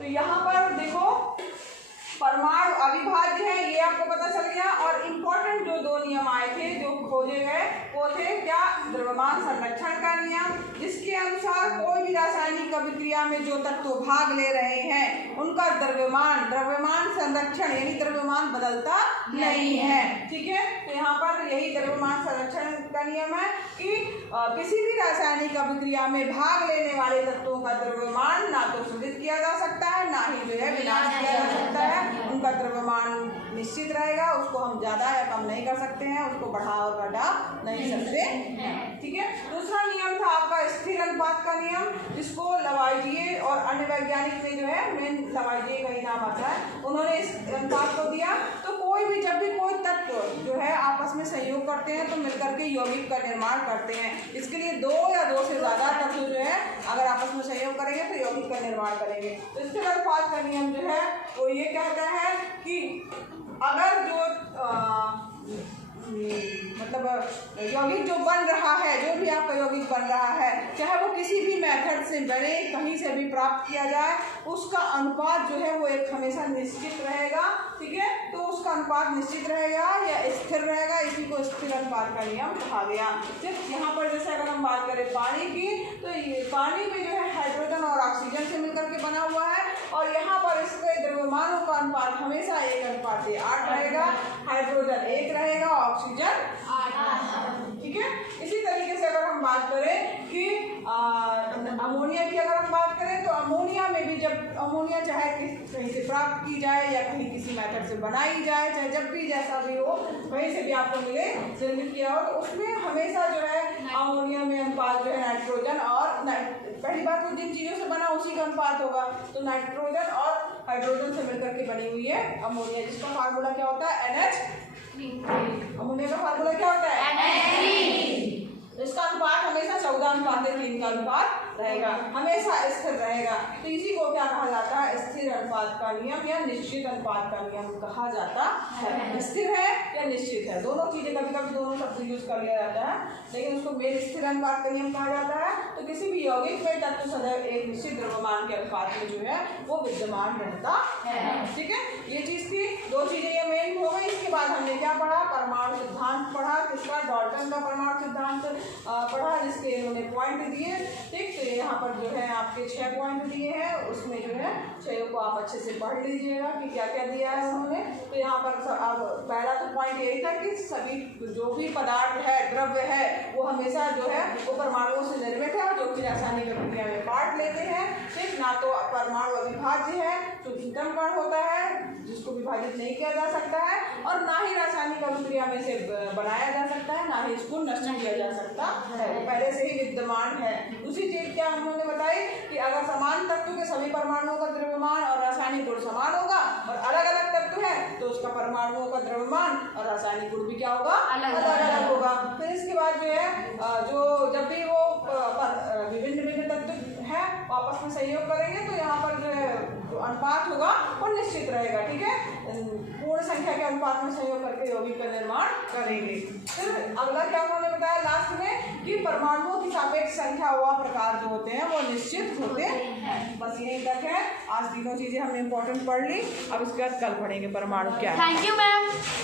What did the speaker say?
तो यहाँ पर देखो परमाणु अविभाज्य है, ये आपको पता चल गया। और इम्पोर्टेंट जो दो नियम आए थे जो खोजे गए वो थे क्या, द्रव्यमान संरक्षण का नियम, जिसके अनुसार कोई भी रासायनिक अभिक्रिया में जो तत्व भाग ले रहे हैं उनका द्रव्यमान संरक्षण यानी द्रव्यमान बदलता नहीं है। ठीक है, तो यहाँ पर यही द्रव्यमान संरक्षण का नियम है कि किसी भी रासायनिक अभिक्रिया में भाग लेने वाले तत्वों का द्रव्यमान ना तो सुदृढ़ किया जा सकता है ना ही जो है विनाश किया जा सकता है। उनका द्रव्यमान निश्चित रहेगा, उसको हम ज़्यादा या कम नहीं कर सकते हैं, उसको बढ़ा और घटा नहीं सकते। ठीक है, दूसरा नियम था आपका स्थिर अनुपात का नियम, जिसको लवाइजिए और अन्य वैज्ञानिक ने जो है, मेन लवाइजिए का ही नाम आता है, उन्होंने इस अनुपात को दिया। तो कोई भी जब भी कोई तत्व जो है आपस में सहयोग करते हैं तो मिलकर के यौगिक का निर्माण करते हैं। इसके लिए दो या दो से ज़्यादा तत्व जो है अगर आपस में सहयोग करेंगे तो यौगिक का निर्माण करेंगे। तो स्थिर अनुपात का नियम जो है वो ये कहता है कि अगर जो मतलब यौगिक जो बन रहा है, जो भी आपका यौगिक बन रहा है, चाहे वो किसी भी मेथड से बने, कहीं से भी प्राप्त किया जाए, उसका अनुपात जो है वो एक हमेशा निश्चित रहेगा। ठीक है, तो उसका अनुपात निश्चित रहेगा या स्थिर रहेगा, इसी को स्थिर अनुपात का नियम कहा गया। सिर्फ यहाँ पर जैसे अगर हम बात करें पानी की, तो ये पानी में जो है हाइड्रोजन और ऑक्सीजन से मिलकर के बना हुआ है, और यहाँ पर इसके द्रव्यमानों का अनुपात हमेशा 1:8 रहेगा। हाइड्रोजन 1 रहेगा, ऑक्सीजन 8। ठीक है, इसी तरीके से अगर हम बात करें कि अमोनिया की अगर हम बात करें, तो अमोनिया में भी जब अमोनिया चाहे कहीं से प्राप्त की जाए या कहीं किसी मेथड से बनाई जाए, चाहे जब भी जैसा भी हो, कहीं से भी आपको मिले, निर्मित किया हो, तो उसमें हमेशा जो है अमोनिया में अनुपात जो है नाइट्रोजन और पहली बात तो जिन चीज़ों से बना उसी का अनुपात होगा। तो नाइट्रोजन और हाइड्रोजन से मिलकर के बनी हुई है अमोनिया, जिसका फार्मूला क्या होता है, NH3। अमोनिया का फार्मूला क्या होता है, NH3। इसका अनुपात हमेशा 14:3 का अनुपात रहेगा, हमेशा स्थिर रहेगा। तो इसी को क्या कहा जाता है, स्थिर अनुपात का नियम या निश्चित अनुपात का नियम कहा जाता है। स्थिर है या निश्चित है, दोनों चीजें, कभी कभी दोनों शब्द यूज कर लिया जाता है, लेकिन उसको मेन स्थिर अनुपात का नियम कहा जाता है। तो किसी भी यौगिक में तत्व सदैव एक निश्चित द्रव्यमान के अनुपात में जो है वो विद्यमान रहता है। ठीक है, ये चीज थी, दो चीजें ये मेन हो गई। इसके बाद हमने क्या पढ़ा, परमाणु सिद्धांत पढ़ा, किसका, डाल्टन का परमाणु सिद्धांत पढ़ा, जिसके इन्होंने पॉइंट दिए। ठीक, तो यहाँ पर जो है आपके 6 पॉइंट दिए हैं, उसमें जो है 6 को आप अच्छे से पढ़ लीजिएगा कि क्या क्या दिया है उन्होंने। तो यहाँ पर अब पहला तो पॉइंट यही था कि सभी जो भी पदार्थ है, द्रव्य है, वो हमेशा जो है वो परमाणुओं से निर्मित है, जो कि रासायनिक अभिक्रिया में पार्ट लेते हैं। ठीक, ना तो परमाणु अविभाज्य है, सूक्ष्मतम कण होता है जिसको विभाजित नहीं किया जा सकता है, और ना ही रासायनिक अभिक्रिया में से बनाया जा सकता है, ना ही इसको नष्ट किया जा सकता है, वो पहले से ही विद्यमान है। दूसरी चीज क्या उन्होंने बताई कि अगर समान तत्व के सभी परमाणुओं का द्रव्यमान और रासायनिक गुण समान होगा, और अलग अलग तत्व है तो उसका परमाणुओं का द्रव्यमान और रासायनिक गुण भी क्या होगा, अलग अलग होगा। फिर इसके बाद जो है जो जब भी वो विभिन्न विभिन्न तत्व है आपस में सहयोग करेंगे, तो यहाँ पर जो है अनुपात होगा वो निश्चित रहेगा। ठीक है, पूर्ण संख्या के अनुपात में सहयोग करके यौगिक का निर्माण करेंगे। फिर अगला क्या उन्होंने बताया लास्ट में कि परमाणुओं की सापेक्ष संख्या व प्रकार जो होते हैं वो निश्चित होते हैं। बस यही तक है, आज तीनों चीजें हमने इंपॉर्टेंट पढ़ ली। अब इसके बाद कल पढ़ेंगे परमाणु क्या है। Thank you ma'am.